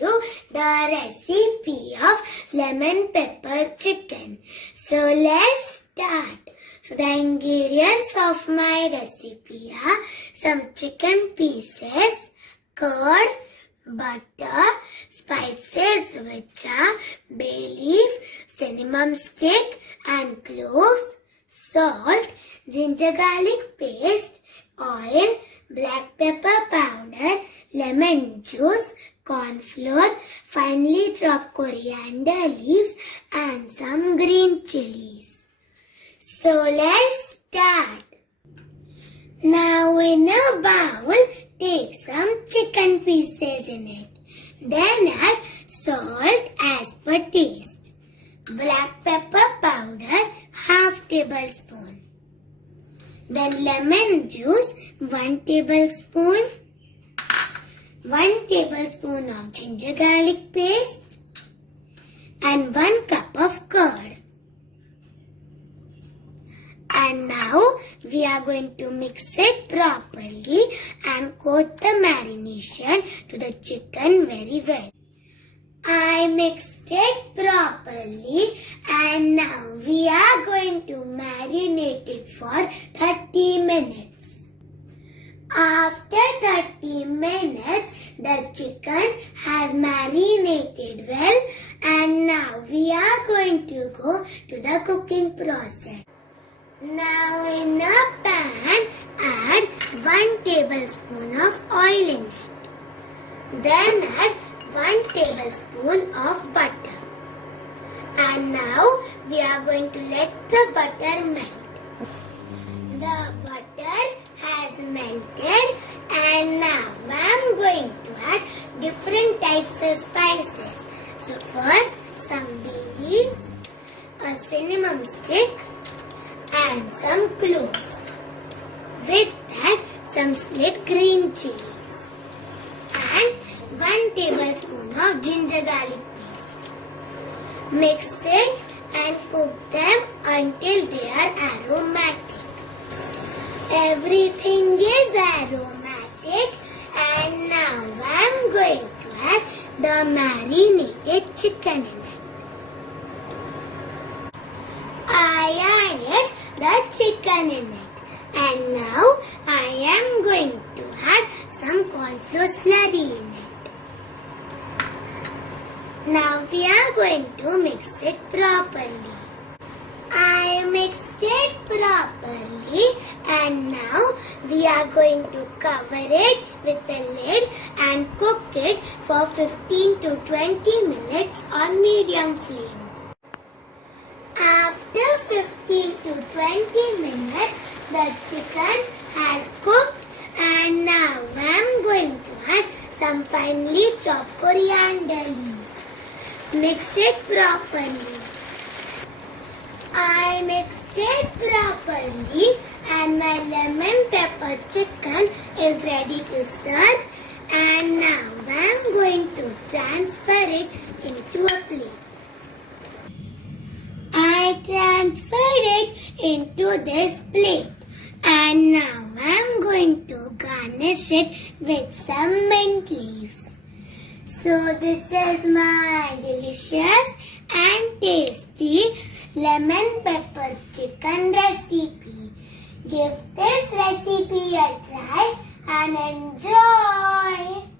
you the recipe of lemon pepper chicken. So let's start. So the ingredients of my recipe are some chicken pieces, curd, butter, spices which are bay leaf, cinnamon stick and cloves, salt, ginger garlic paste, oil, black pepper powder, lemon juice, corn flour, finely chopped coriander leaves and some green chilies. So let's start. Now in a bowl, take some chicken pieces in it. Then add salt as per taste. Black pepper powder, half tablespoon. Then lemon juice, 1 tablespoon. 1 tablespoon of ginger garlic paste. And 1 cup of curd. And now we are going to mix it properly and coat the marination to the chicken very well. I mixed it properly and now we are going to marinate it for 30 minutes. After 30 minutes, the chicken has marinated well and now we are going to go to the cooking process. Now in a pan, add 1 tablespoon of oil in it. Then add 1 tablespoon of butter. And now we are going to let the butter melt. The butter has melted and now I am going to add different types of spices. So first some bay leaves, a cinnamon stick, and some cloves. With that, some sliced green chilies and 1 tablespoon of ginger garlic paste. Mix it and cook them until they are aromatic. Everything is aromatic and now I am going to add the marinated chicken in it. I added the chicken in it and now I am going to add some corn flour slurry in it. Now we are going to mix it properly. I mixed it properly and now we are going to cover it with a lid and cook it for 15 to 20 minutes on medium flame. After 15 to 20 minutes, the chicken has cooked and now I am going to add some finely chopped coriander leaves. Mix it properly. I mixed it properly and my lemon pepper chicken is ready to serve and now I am going to transfer it into a plate. I transferred it into this plate and now I am going to garnish it with some mint leaves. So this is my delicious and tasty lemon pepper chicken recipe. Give this recipe a try and enjoy.